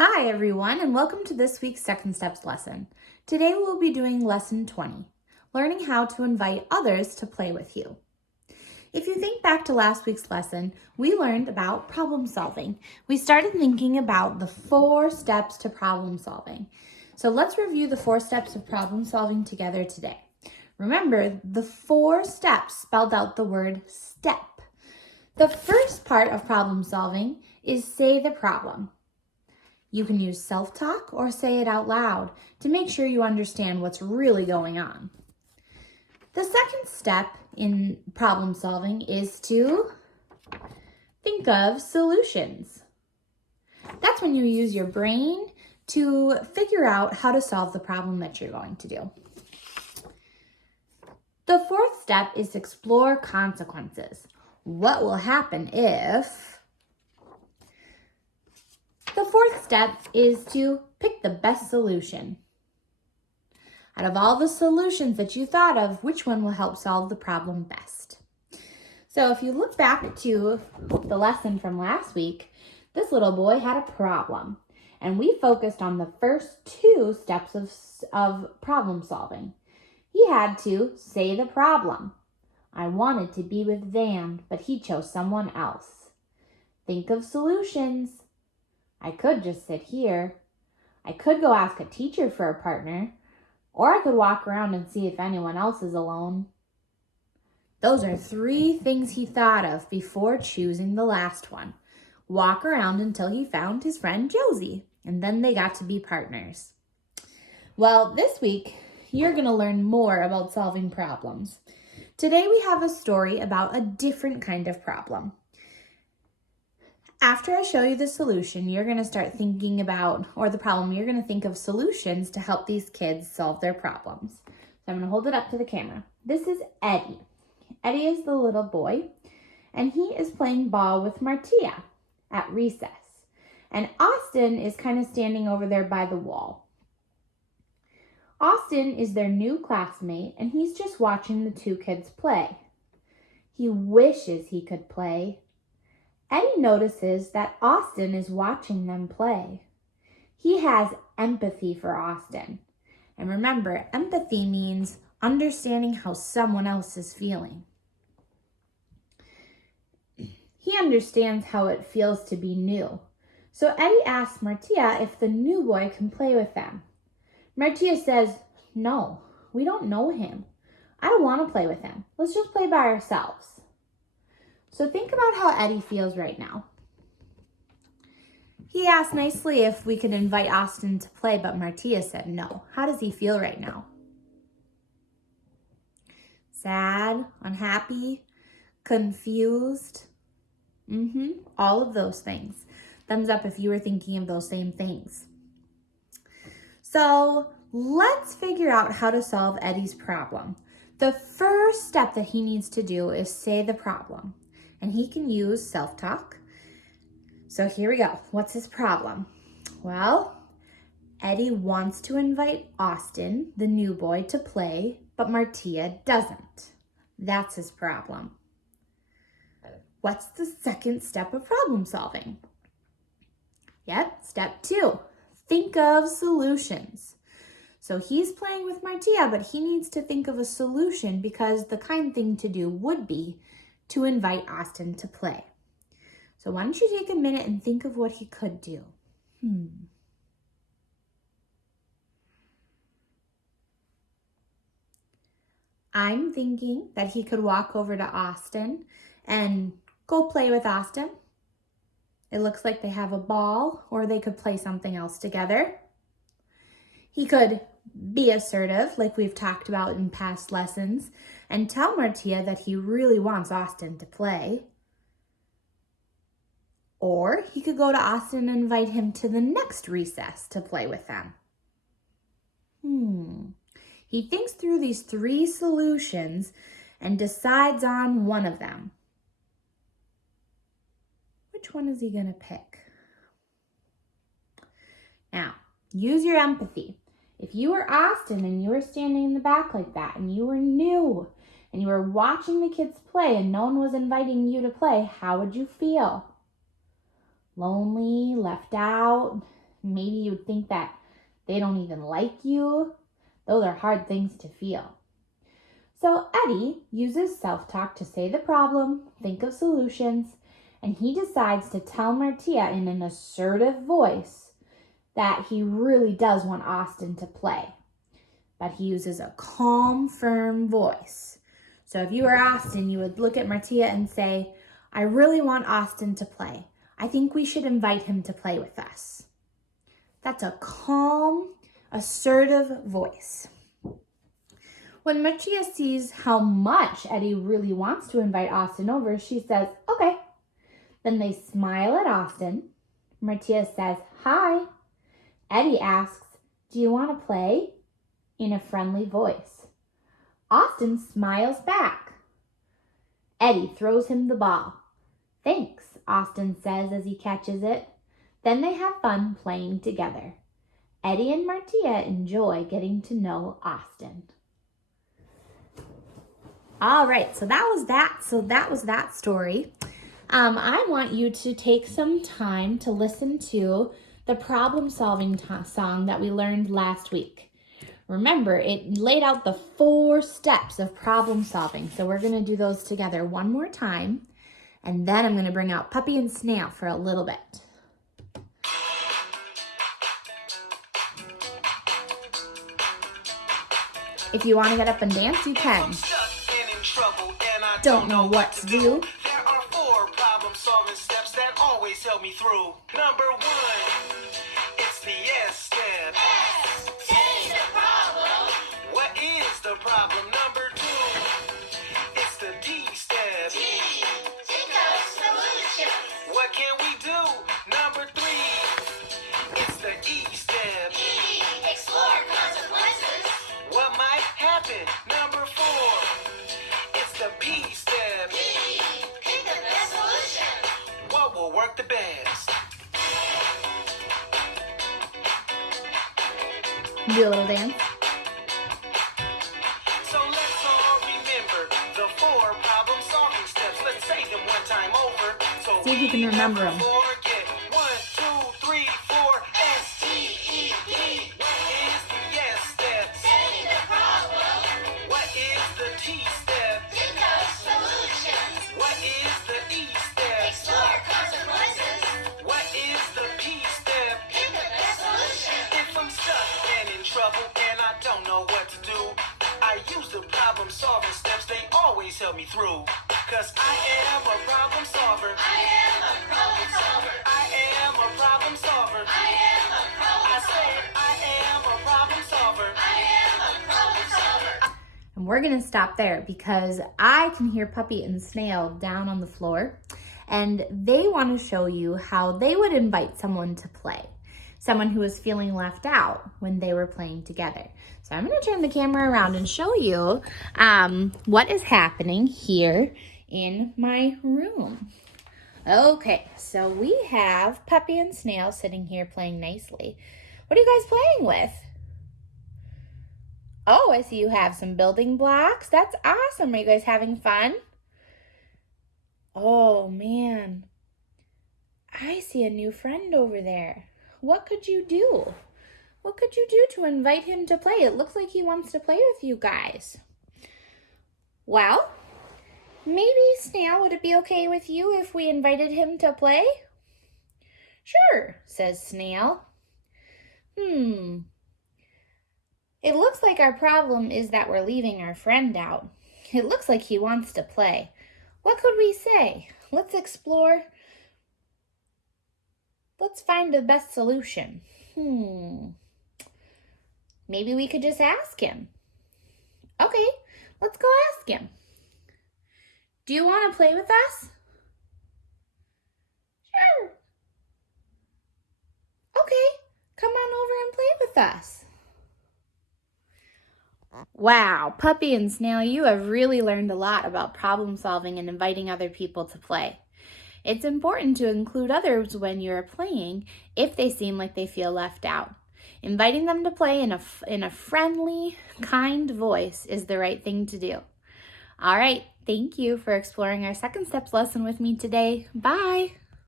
Hi everyone, and welcome to this week's Second Steps lesson. Today we'll be doing lesson 20, learning how to invite others to play with you. If you think back to last week's lesson, we learned about problem solving. We started thinking about the 4 steps to problem solving. So let's review the 4 steps of problem solving together today. Remember, the 4 steps spelled out the word step. The first part of problem solving is say the problem. You can use self-talk or say it out loud to make sure you understand what's really going on. The second step in problem solving is to think of solutions. That's when you use your brain to figure out how to solve the problem that you're going to do. The fourth step is explore consequences. What will happen if... The fourth step is to pick the best solution. Out of all the solutions that you thought of, which one will help solve the problem best? So if you look back to the lesson from last week, this little boy had a problem, and we focused on the first 2 steps of problem solving. He had to say the problem. I wanted to be with Van, but he chose someone else. Think of solutions. I could just sit here. I could go ask a teacher for a partner, or I could walk around and see if anyone else is alone. Those are 3 things he thought of before choosing the last one. Walk around until he found his friend Josie, and then they got to be partners. Well, this week, you're going to learn more about solving problems. Today we have a story about a different kind of problem. After I show you the solution, you're going to start thinking about, or the problem, you're going to think of solutions to help these kids solve their problems. So I'm going to hold it up to the camera. This is Eddie. Eddie is the little boy, and he is playing ball with Martia at recess. And Austin is kind of standing over there by the wall. Austin is their new classmate, and he's just watching the 2 kids play. He wishes he could play. Eddie notices that Austin is watching them play. He has empathy for Austin. And remember, empathy means understanding how someone else is feeling. He understands how it feels to be new. So Eddie asks Martia if the new boy can play with them. Martia says, "No, we don't know him. I don't want to play with him. Let's just play by ourselves." So think about how Eddie feels right now. He asked nicely if we could invite Austin to play, but Martia said no. How does he feel right now? Sad, unhappy, confused? All of those things. Thumbs up if you were thinking of those same things. So let's figure out how to solve Eddie's problem. The first step that he needs to do is say the problem. And he can use self-talk. So here we go. What's his problem? Well, Eddie wants to invite Austin, the new boy, to play, but Martia doesn't. That's his problem. What's the second step of problem solving? Yep, step 2. Think of solutions. So he's playing with Martia, but he needs to think of a solution because the kind thing to do would be to invite Austin to play. So why don't you take a minute and think of what he could do? I'm thinking that he could walk over to Austin and go play with Austin. It looks like they have a ball, or they could play something else together. He could be assertive, like we've talked about in past lessons, and tell Martia that he really wants Austin to play. Or he could go to Austin and invite him to the next recess to play with them. He thinks through these 3 solutions and decides on one of them. Which one is he going to pick? Now, use your empathy. If you were Austin and you were standing in the back like that and you were new and you were watching the kids play and no one was inviting you to play, how would you feel? Lonely, left out, Maybe you'd think that they don't even like you. Those are hard things to feel. So Eddie uses self-talk to say the problem, think of solutions, and he decides to tell Martia in an assertive voice that he really does want Austin to play. But he uses a calm, firm voice. So if you were Austin, you would look at Martia and say, I really want Austin to play. I think we should invite him to play with us. That's a calm, assertive voice. When Martia sees how much Eddie really wants to invite Austin over, she says, okay. Then they smile at Austin. Martia says, hi. Eddie asks, do you want to play? In a friendly voice. Austin smiles back. Eddie throws him the ball. Thanks, Austin says as he catches it. Then they have fun playing together. Eddie and Martia enjoy getting to know Austin. All right, so that was that story. I want you to take some time to listen to the problem-solving song that we learned last week. Remember, it laid out the 4 steps of problem solving. So we're going to do those together one more time. And then I'm going to bring out Puppy and Snail for a little bit. If you want to get up and dance, you can. Don't know what to do. There are 4 problem-solving steps that always help me through. Number 1, it's the S step. S, say the problem. What is the problem? Number 2, it's the D step. D, think of solution. What can we do? Number 3, it's the E step. E, explore consequences. What might happen? Number 4, it's the P step. P, pick the best solution. What will work the best? Do a little dance. So let's all remember the 4 problem-solving steps. Let's say them one time over. So See if you can remember them. Forget 1, 2, 3, 4. S T E D. What is the S step? Say the problem. What is the T step? Think of solutions. What is the E step? Explore consequences. What is the P step? Pick the best solution. If I'm stuck and in trouble and I don't know what to do, I use the problem-solving steps. They always help me through. 'Cause I am a problem solver. I am a problem solver. I am a problem solver. I am a problem I said solver. I am a problem solver. I am a problem solver. And we're going to stop there because I can hear Puppy and Snail down on the floor. And they want to show you how they would invite someone to play. Someone who was feeling left out when they were playing together. So I'm going to turn the camera around and show you what is happening here in my room. Okay, so we have Puppy and Snail sitting here playing nicely. What are you guys playing with? Oh, I see you have some building blocks. That's awesome. Are you guys having fun? Oh, man. I see a new friend over there. What could you do? What could you do to invite him to play? It looks like he wants to play with you guys. Well, maybe Snail, would it be okay with you if we invited him to play? Sure, says Snail. It looks like our problem is that we're leaving our friend out. It looks like he wants to play. What could we say? Let's explore. Let's find the best solution. Maybe we could just ask him. Okay, let's go ask him. Do you want to play with us? Sure. Okay, come on over and play with us. Wow, Puppy and Snail, you have really learned a lot about problem solving and inviting other people to play. It's important to include others when you're playing if they seem like they feel left out. Inviting them to play in a friendly, kind voice is the right thing to do. All right, thank you for exploring our second steps lesson with me today. Bye.